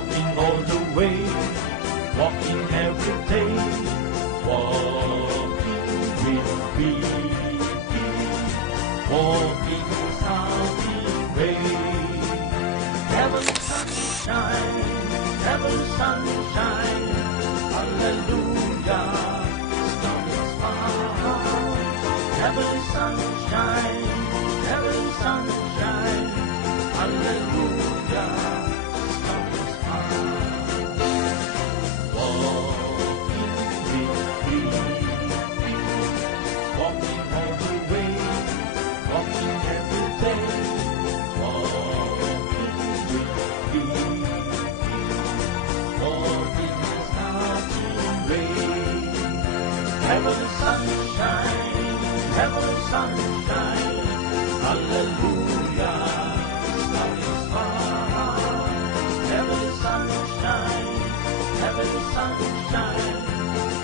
walking all the way, walking every day, walking with Vicky, walking sunny way. Heaven's sunshine, heaven's sunshine, hallelujah, stars far. Heaven's sunshine, heaven's sunshine, hallelujah, stars far. Walking with Vicky, walking all the way, walking every day, walking with Vicky, walking the starting way. Heaven's sunshine, heaven's sunshine, hallelujah, stars far. Heaven's sunshine, heaven's sunshine,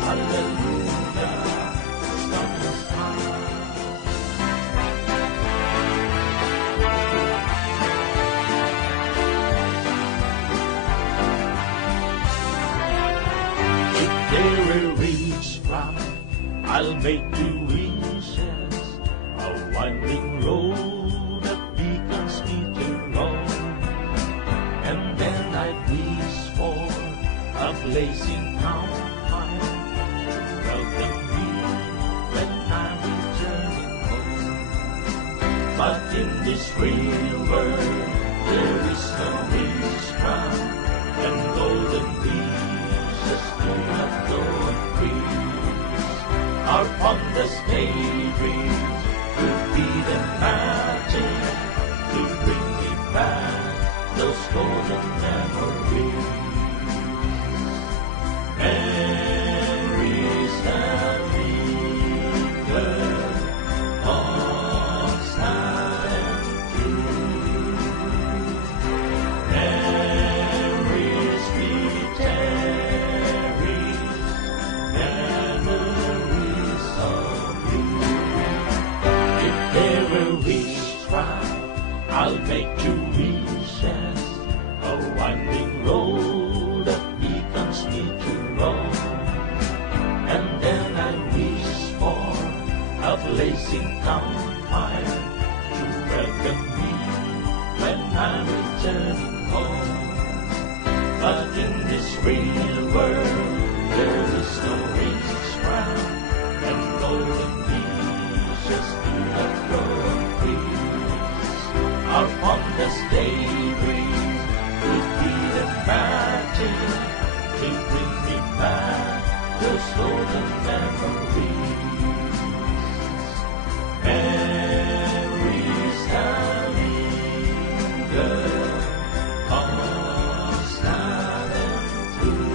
hallelujah, stars far. If there a reach rock, I'll make you wishes, a winding road that beacons me to roam. And then I'd wish for a blazing campfire to welcome me when I'm returning home. But in this real world, there is no witchcraft, and golden wishes do not go unfreeze. Our fondest daydreams could be the magic to bring me back those golden memories. Memories that linger, constant and true. Memories we cherish, memories of you. If there were wish round, I'll make you wishes, a winding road that beacons me to roam. And then I wish for a blazing campfire to welcome me when I'm returning home. But in this real world, there is no witchcraft, and golden wishes do not grow on trees. Our fondest daydreams would be the magic to bring me back those golden memories. Memories that linger, constant and true.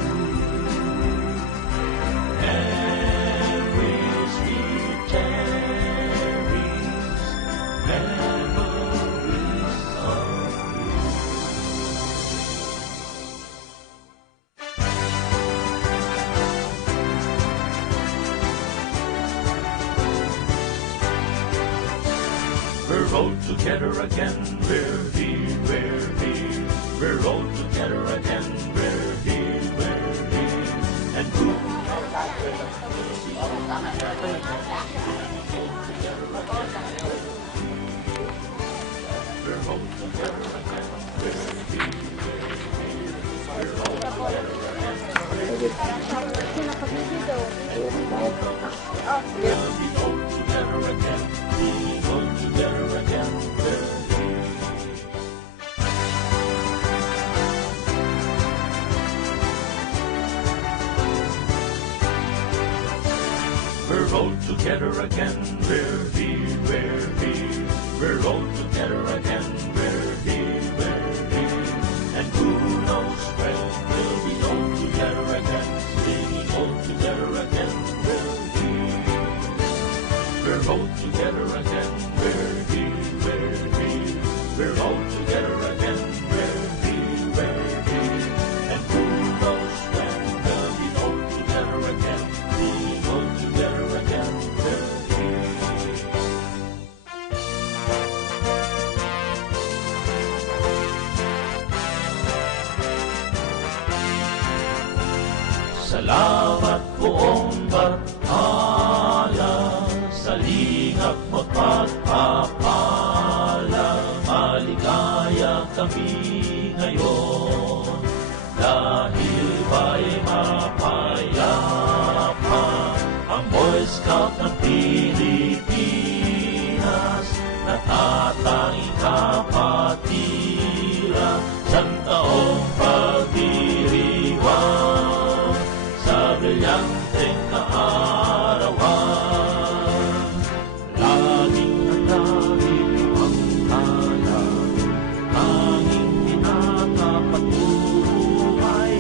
Memories we cherish, memories of you. We're all together again, we're here, we're here. We're all together again, we're here, we're here. And who we're all together again, we're here, we're here. We're all together again, we'll be all together again, we all together again, we're here. We're all together again, we're here, we're here. We're all together again, we're here, we're here. And who knows when we'll be all together again, singing all together again, we're here. We're all together again, we're here, we're here. We're all together again, we're here, we're here. And who knows when we'll be all together again, singing all together again, we're here. Salamat buong bathala, sa lingap mapagpapala. Maligaya kami ngayon, dahil ba'y mapayapa. Ang Boy Scout ng Pilipinas, natatanging kapatira, santaong pagdiriwang sa brilyanteng kaarawan. Laging handang ang tala, tanging pinakapatuhay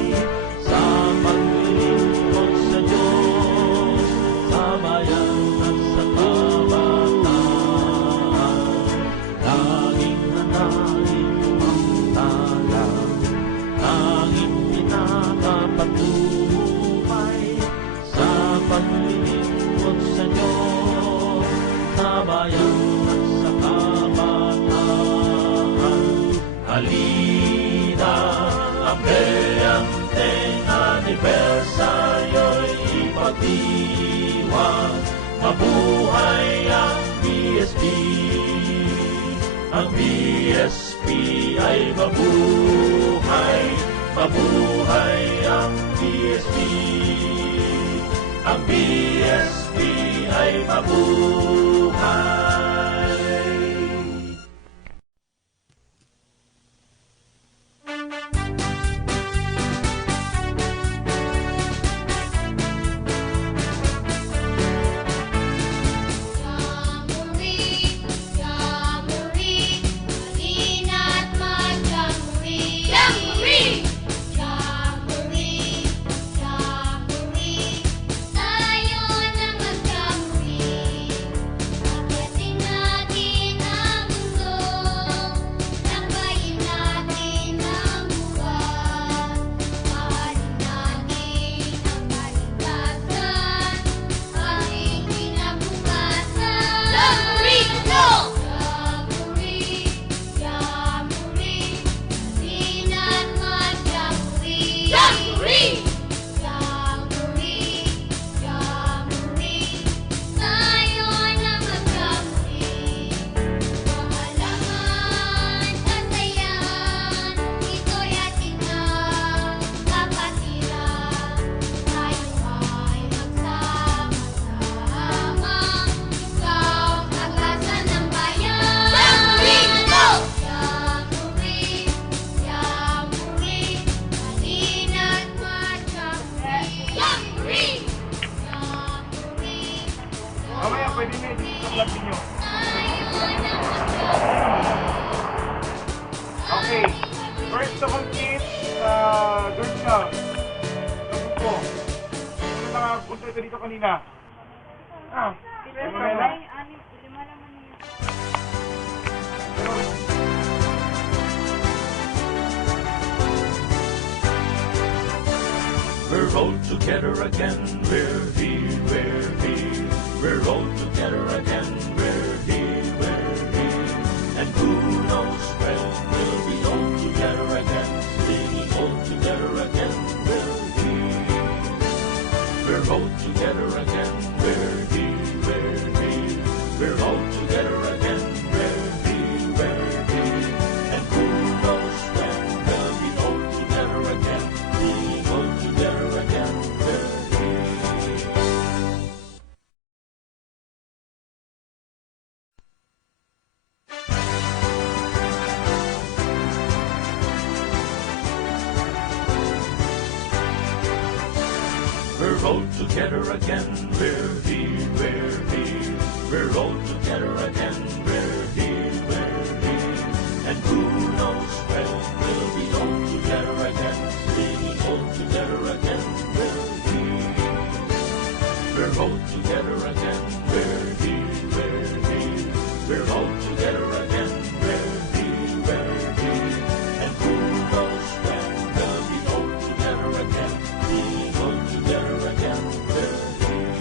sa paglilingkod sa Diyos, sa bayan at sa kabataan. Laging handang ang tala, tanging pinakapatuhay sa paglilingkod sa Diyos, sa bayan at sa kabataan. Halina, ang brillanteng anibersaryo'y ipagdiwang. Mabuhay ang BSP, ang BSP ay mabuhay. Mabuhay ang BSP, ang BSP ay mabuhay. Jamboree, halina't mag-jamboree. Jamboree! Jamboree, jamboree, tayo na mag-jamboree. Akyatin natin ang mundo, lakbayin natin ang buwan. Mahalin natin ang kaligtasan, ating kinabukasan. Jamboree, go! Jamboree, jamboree, halina't mag-jamboree. Jamboree! Jamboree, jamboree, tayo na mag-jamboree. Kaalaman, kasayahan, ito'y ating kapatiran. Tayo ay magsama-sama, ikaw agasan ng bayan. Jamboree, go! Jamboree, jamboree, halina't mag-jamboree. Jamboree, jamboree, Mamaya pwede na i-edit sa vlog ninyo. tayo na mag-jamboree. Okay. First to complete sa Girl Scout. Sa grupo. Ano nakapunta ito dito kanina? Mamela? We're all together again, we're here, we're here. We're all together again, we're here, we're here. And who knows when we'll be all together again, singing all together again, we're here. We're all together again, we're here, we're here. We're all together again, we're here, we're here. And who knows when we'll be all together again, singing all together again, we're here. We're all together again, we're here, we're here. We're all together again, we're here, we're here. And who knows when we'll be all together again, singing all together again, we're here. We're all together again, we're here, we're here. We're all together again, we're here, we're here. And who knows when we'll be all together again, singing all together again, we're here.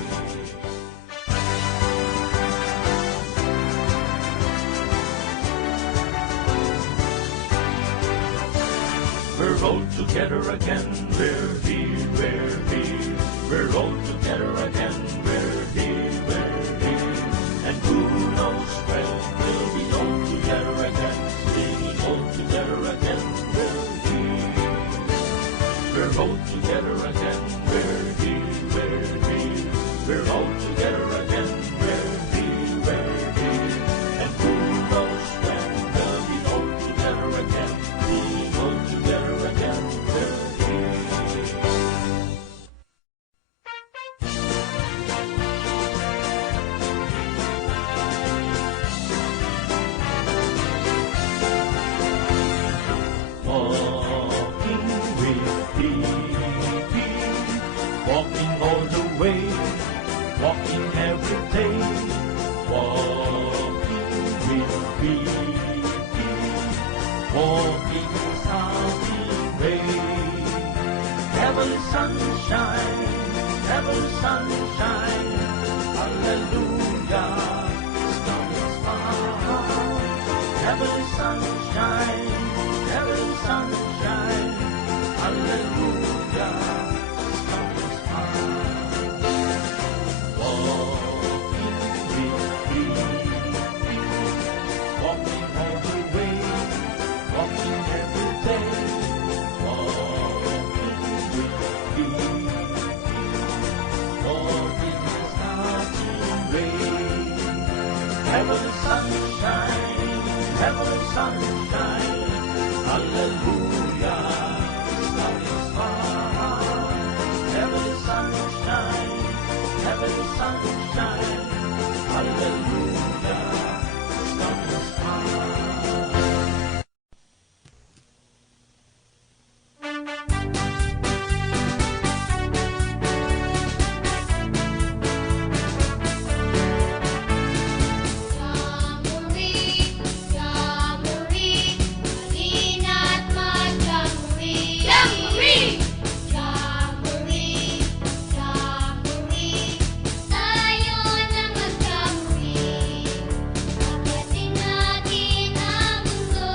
together again. We're here, we're here. We're all together again. We're here, we're here. And who knows when we'll be all together again, singing all together again. We're here. We're all together again. We're here, we're here. We're all together again. We're here, we're here. And who knows when we'll be all together again, singing all together again. We're here. Walking with Phoebe, walking all the way, walking every day, walking with Phoebe, walking Sunny way. Heavenly sunshine, heavenly sunshine, hallelujah, sun is fine. Heavenly sunshine, heavenly sunshine, hallelujah, sun is fine. Walking with Phoebe, walking all the way, walking every day, walking with Phoebe, walking the starting way. Heavenly sunshine, heavenly sunshine, hallelujah, sun is fine. Heavenly sunshine, heavenly sunshine, hallelujah, sun is fine. Jamuri, jamuri, halina't mag-jamuri. Jamuri! Jamuri, jamuri, tayo na mag-jamuri. Pagdating natin ang mundo,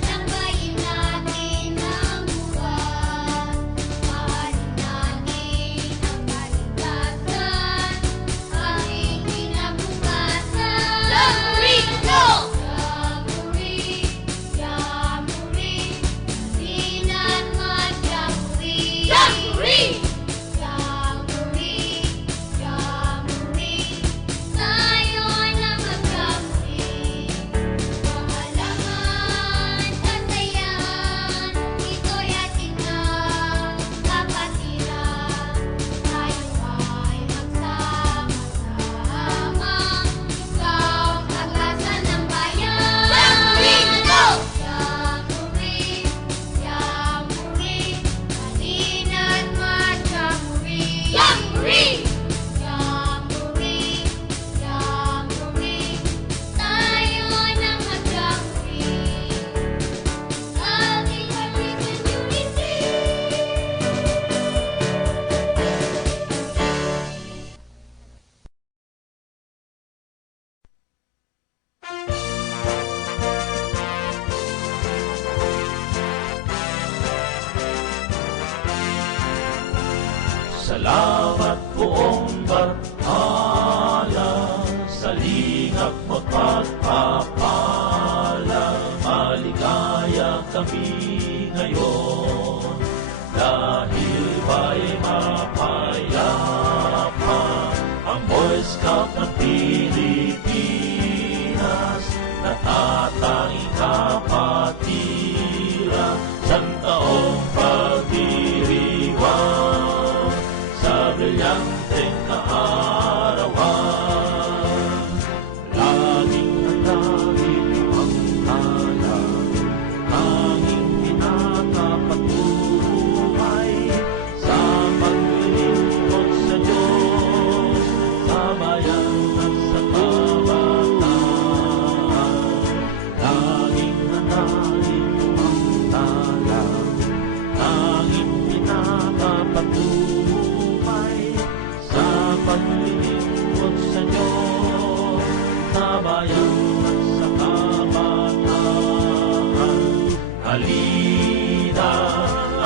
tambayin natin ang buwan. Mahalin natin ang kaligtasan, ating kinabukasan. Jamuri, go! Jamuri, jamuri, halina't mag-jamuri. Jamuri! Jamuri, jamuri, tayo na mag-jamuri. Kaalaman, kasayahan, ito'y ating kapatiran. Tayo ay magsama-sama, ikaw tagasan ng bayan. Jamuri, go! Jamuri, jamuri, halina't mag-jamuri. Jamuri! Jamuri, jamuri, tayo na mag-jamuri. Ating African unity. Salamat buong batala, sa lingap mo't pagpapala. Maligaya kami ngayon, dahil ba'y mapayapa ang Boy Scout ng Pilipinas, natatanging kapatiran, isang taong pagdiriwang sa brilyanteng kaarawan. Laging nagdahil ang tala, tanging pinatapatuhay sa paglilingkod sa Diyos, sa bayan at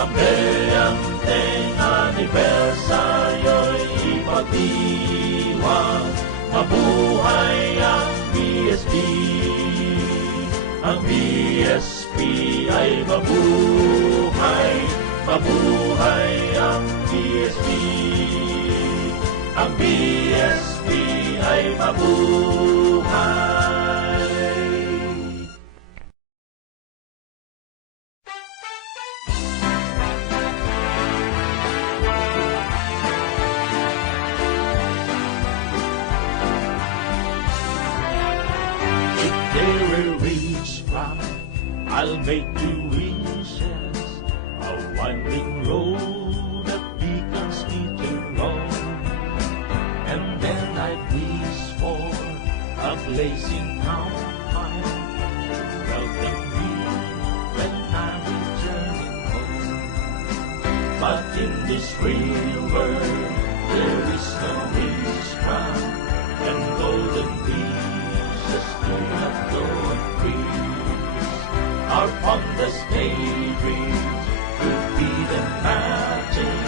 Flamboyanteng anibersaryo'y ipagdiwang. Mabuhay ang BSP. Ang BSP ay mabuhay. Mabuhay ang BSP. Ang BSP ay mabuhay. If there a rich rock, I'll make two wishes, a winding road that beacons me to roam. And then I'd wish for a blazing campfire to welcome me when I'm returning home. But in this real world, there is no witchcraft, and golden wishes do not go unfreeze. Our fondest daydreams could be the magic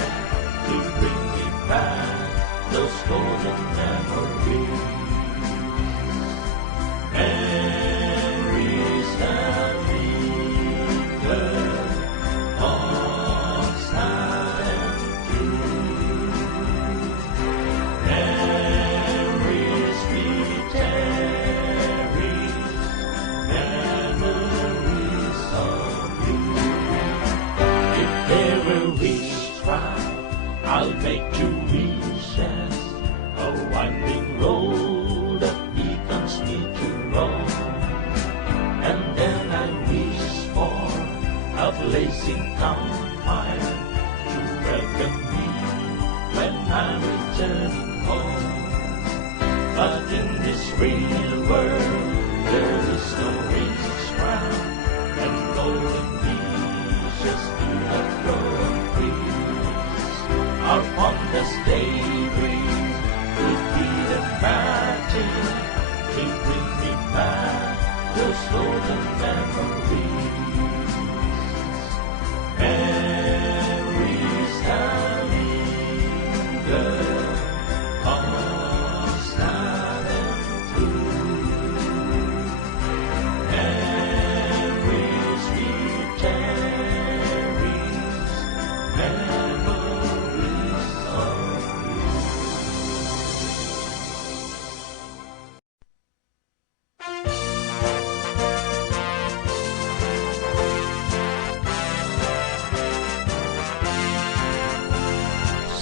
to bring me back those golden memories. Memories that linger, constant and true. Memories we cherish, memories of you. If there were wish try, I'll make you wishes, a winding road that beacons me to roam. And then I wish for a blazing campfire to welcome me when I'm returning home. But in this real world, there is no witchcraft, and golden wishes do not grow on trees. Our fondest daydreams could be the magic to bring me back those golden memories. Memories that linger, constant and true. Memories we cherish, memories of you.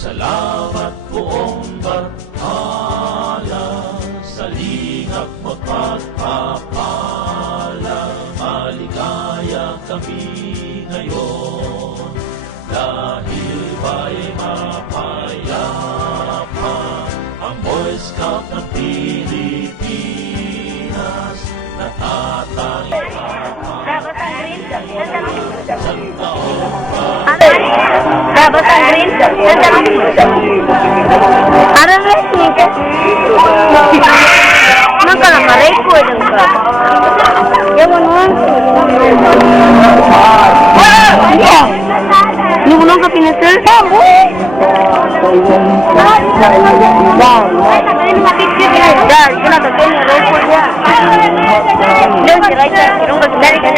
Salamat buong bathala, sa lingap mo't pagpapala. Maligaya kami ngayon, dahil ba'y mapayapa ang Boy Scout ng Pilipinas, natatanging isang taong Dapat ang green. Ano na yun? Nagkala-record ang ka. Yan mo nun. Hindi mo nung ka pinasal?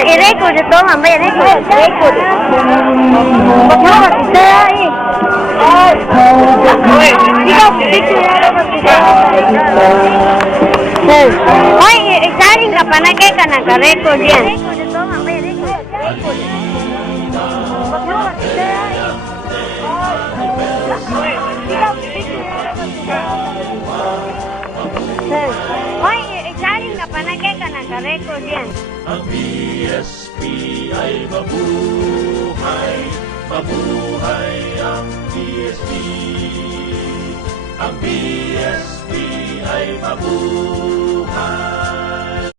I-record ito, mamaya i-record. Huwag mo mag-isa eh. Ikaw, picture na mag-isa. Hoy, isaling ka pa na kaya ka nag-record yan. I-record ito, mamaya i-record. Huwag mo mag-isa eh. Ikaw, picture na mag-isa. Hoy, isaling ka pa na kaya ka nag-record yan. Ang BSP ay mabuhay, mabuhay ang BSP. Ang BSP ay mabuhay.